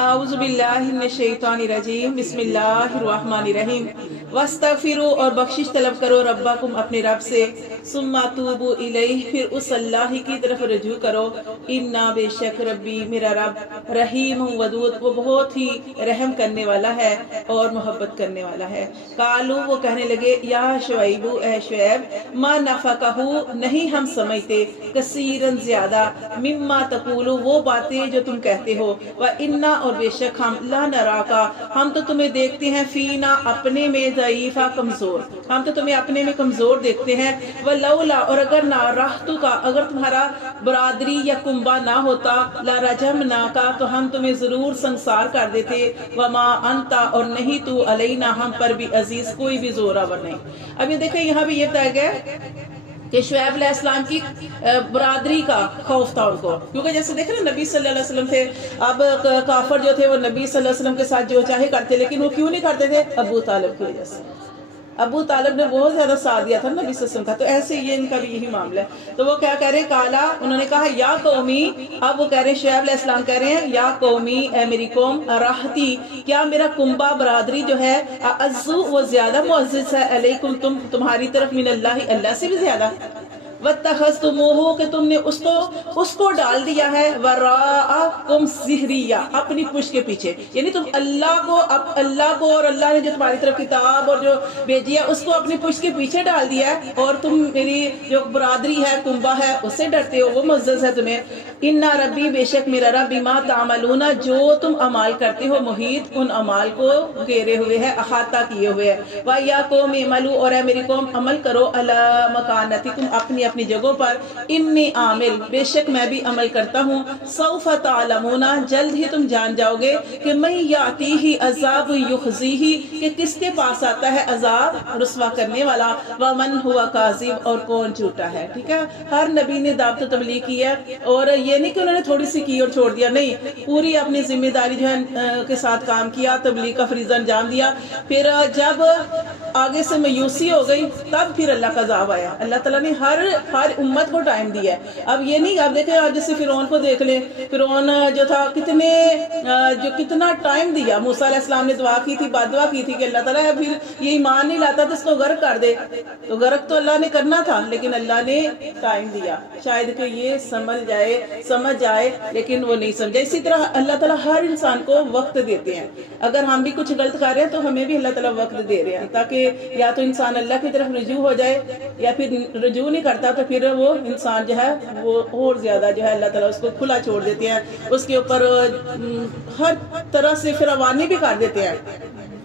اعوذ باللہ من الشیطان الرجیم بسم اللہ الرحمن الرحیم واستغفروا اور بخشش طلب کرو ربکم اپنے رب سے ثم توبوا الیہ پھر اس اللہ کی طرف رجوع کرو انا بے شک ربی میرا رب رحیم ودود وہ بہت ہی رحم کرنے والا ہے اور محبت کرنے والا ہے۔ قالو وہ کہنے لگے یا شعیب اے شعیب ما نفقہ نہیں ہم سمجھتے کثیرن زیادہ مما تقولو وہ باتیں جو تم کہتے ہو وَإِنَّا اور بے شک ہم لا نراکا ہم تو تمہیں دیکھتے ہیں فینا اپنے میں ضعیفہ کمزور، ہم تو تمہیں اپنے میں کمزور دیکھتے ہیں وَلَوْلَا اور اگر نہ رَحْتُکَ اگر تمہارا برادری یا کنبہ نہ ہوتا لَرَجَمْنَاکَ تو ہم تمہیں ضرور سنسار کر دیتے وَمَا أَنْتَ اور نہیں تو علینا ہم پر بھی عزیز کوئی بھی زوراور نہیں۔ اب یہ دیکھیں یہاں بھی یہ بتایا گیا کہ شعیب علیہ السلام کی برادری کا خوف تھا ان کو، کیونکہ جیسے دیکھیں نا نبی صلی اللہ علیہ وسلم تھے، اب کافر جو تھے وہ نبی صلی اللہ علیہ وسلم کے ساتھ جو چاہے کرتے، لیکن وہ کیوں نہیں کرتے تھے؟ ابو طالب کی وجہ سے۔ ابو طالب نے بہت زیادہ ساتھ دیا تھا نبی صلی اللہ علیہ وسلم کا، تو ایسے یہ ان کا بھی یہی معاملہ ہے۔ تو وہ کیا کہہ رہے ہیں؟ کالا انہوں نے کہا یا قومی، اب وہ کہہ رہے ہیں شعیب علیہ السلام کہہ رہے ہیں یا قومی اے میری قوم راحتی کیا میرا کنبہ برادری جو ہے اعزو وہ زیادہ معزز ہے علیکم تمہاری طرف من اللہ اللہ سے بھی زیادہ وَاتَّخَذْتُمُوهُ کہ تم نے اس کو ڈال دیا ہے وَرَاءَكُمْ ظِهْرِيًّا اپنی پشت کے پیچھے، یعنی تم اللہ کو اور اللہ نے جو تمہاری طرف کتاب اور جو بھیجی ہے اس کو اپنی پشت کے پیچھے ڈال دیا ہے، اور تم میری جو برادری ہے کنبہ ہے اس سے ڈرتے ہو، وہ معزز ہے تمہیں۔ اِنَّا رَبِّي بے شک میرا رب بِمَا تَعْمَلُونَ جو تم اعمال کرتے ہو محیط ان اعمال کو گھیرے ہوئے ہے، احاطہ کیے ہوئے ہے۔ وَيَا قَوْمِ اعْمَلُوا اور اے میری قوم عمل کرو عَلَىٰ مَكَانَتِكُمْ اپنی جگہوں پر انی عامل بے شک میں بھی عمل کرتا ہوں سوف تعلمون جلد ہی تم جان جاؤ گے کہ من یاتیہ عذاب یخزیہ کہ کس کے پاس آتا ہے عذاب رسوا کرنے والا ومن ہوا کاذب اور کون جھوٹا ہے۔ ٹھیک ہے، ہر نبی نے دعوت و تبلیغ کی ہے، اور یہ نہیں کہ انہوں نے تھوڑی سی کی اور چھوڑ دیا، نہیں، پوری اپنی ذمہ داری جو ہے کے ساتھ کام کیا، تبلیغ کا فریضہ انجام دیا۔ پھر جب آگے سے مایوسی ہو گئی تب پھر اللہ کا عذاب آیا۔ اللہ تعالیٰ نے ہر امت کو ٹائم دیا ہے۔ اب یہ نہیں، آپ دیکھیں آپ جیسے فرعون کو دیکھ لیں، فرعون جو تھا کتنا ٹائم دیا، موسیٰ علیہ السلام نے دعا کی تھی، بد دعا کی تھی کہ اللہ تعالیٰ پھر یہ ایمان نہیں لاتا تو اس کو غرق کر دے، تو غرق تو اللہ نے کرنا تھا لیکن اللہ نے ٹائم دیا شاید کہ یہ سمجھ جائے، لیکن وہ نہیں سمجھا۔ اسی طرح اللہ تعالیٰ ہر انسان کو وقت دیتے ہیں، اگر ہم بھی کچھ غلط کر رہے ہیں تو ہمیں بھی اللہ تعالیٰ وقت دے رہے ہیں تاکہ یا تو انسان اللہ کی طرف رجوع ہو جائے، یا پھر رجوع نہیں کرتا تو پھر وہ انسان جو ہے وہ اور زیادہ جو ہے اللہ تعالیٰ اس کو کھلا چھوڑ دیتے ہیں، اس کے اوپر ہر طرح سے فراوانی بھی کر دیتے ہیں۔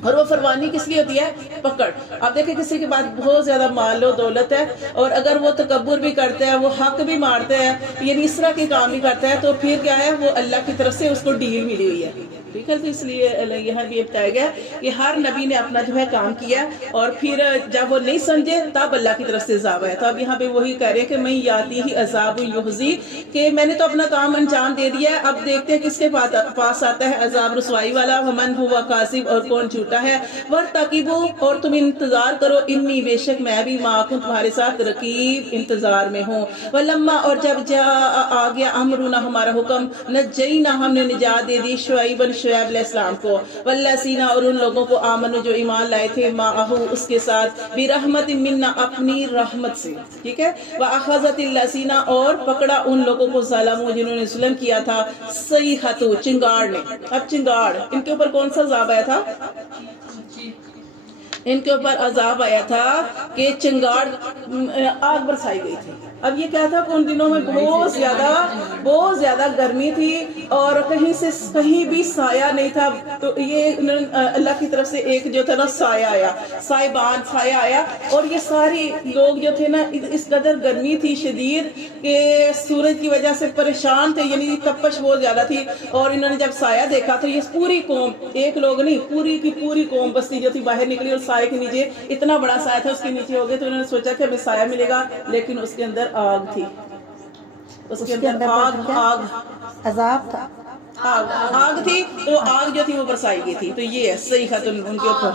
اور وہ فراوانی کس کی ہوتی ہے؟ پکڑ۔ آپ دیکھیں کسی کے پاس بہت زیادہ مال و دولت ہے اور اگر وہ تکبر بھی کرتا ہے، وہ حق بھی مارتا ہے، یعنی اس طرح کے کام بھی کرتا ہے، تو پھر کیا ہے، وہ اللہ کی طرف سے اس کو ڈیل ملی ہوئی ہے۔ ٹھیک ہے، تو اس لیے یہاں بھی بتایا گیا کہ ہر نبی نے اپنا جو ہے کام کیا، اور پھر جب وہ نہیں سمجھے تب اللہ کی طرف سے عذاب آیا۔ تو اب یہاں پہ وہی کہہ رہے ہیں کہ میں یاتیہ عذاب یخزی کہ میں نے تو اپنا کام انجام دے دیا ہے، اب دیکھتے ہیں کس کے پاس آتا ہے عذاب رسوائی والا، ومن ہوا کاذب اور کون جھوٹا ہے، وارتقبوا اور تم انتظار کرو، انی بے شک میں بھی معکم تمہارے ساتھ رقیب انتظار میں ہوں۔ ولما اور جب آ گیا امرنا ہمارا حکم، نجینا ہم نے نجات دے دی شعیب علیہ السلام کو، والذین اور ان لوگوں کو آمنوا جو ایمان لائے تھے معہ اس کے ساتھ، برحمت منا اپنی رحمت سے۔ ٹھیک ہے، واخذت الذین اور پکڑا ان لوگوں کو ظلموا جنہوں نے ظلم کیا تھا، صیحۃ چنگاڑ نے۔ اب چنگاڑ ان کے اوپر کون سا عذاب آیا تھا؟ ان کے اوپر عذاب آیا تھا کہ چنگاڑ آگ برسائی گئی تھی۔ اب یہ کیا تھا کہ ان دنوں میں بہت زیادہ گرمی تھی اور کہیں بھی سایہ نہیں تھا، تو یہ اللہ کی طرف سے ایک جو تھا نا سایہ آیا، سایہ آیا، اور یہ سارے لوگ جو تھے نا اس قدر گرمی تھی شدید کہ سورج کی وجہ سے پریشان تھے، یعنی تپش بہت زیادہ تھی، اور انہوں نے جب سایہ دیکھا تو یہ پوری قوم، ایک لوگ نہیں، پوری کی پوری قوم بستی جو تھی باہر نکلی، اور سائے کے نیچے اتنا بڑا سایہ تھا، اس کے نیچے ہو گئے، تو انہوں نے سوچا کہ ہمیں سایہ ملے گا، لیکن اس کے اندر آگ تھی، اس کے اندر آگ عذاب تھا۔ آگ تھی تو وہ آگ جو تھی وہ برسائی گئی تھی، تو یہ ہے صحیح خاتون ان کے اوپر،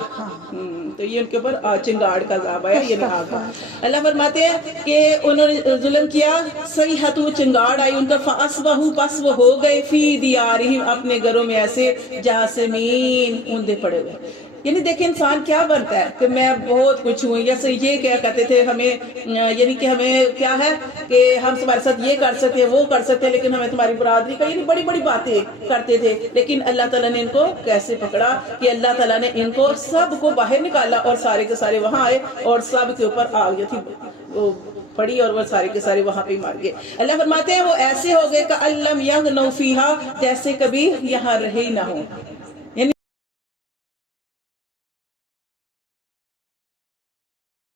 تو یہ ان کے اوپر چنگاڑ کا عذاب آیا، یہ آگ کا۔ اللہ فرماتے ہیں کہ انہوں نے ظلم کیا، صحیح خاتون چنگاڑ آئی ان کا، فَأَصْبَحُوا پس وہ ہو گئے فی دیارہم اپنے گھروں میں ایسے جاسمین اوندے پڑے ہوئے۔ یعنی دیکھیں انسان کیا بنتا ہے کہ میں بہت کچھ ہوں، جیسے یہ کیا کہتے تھے ہمیں، یعنی کہ ہمیں کیا ہے کہ ہم تمہارے ساتھ یہ کر سکتے ہیں وہ کر سکتے ہیں، لیکن ہمیں تمہاری برادری کا، یعنی بڑی بڑی باتیں کرتے تھے، لیکن اللہ تعالیٰ نے ان کو کیسے پکڑا کہ اللہ تعالیٰ نے ان کو سب کو باہر نکالا اور سارے کے سارے وہاں آئے اور سب کے اوپر آگ جو تھی وہ پڑی اور وہ سارے کے سارے وہاں پہ مار گئے۔ اللہ فرماتے ہیں وہ ایسے ہو گئے کہ لم یغنوا فیہا، جیسے کبھی یہاں رہے ہی نہ ہوں۔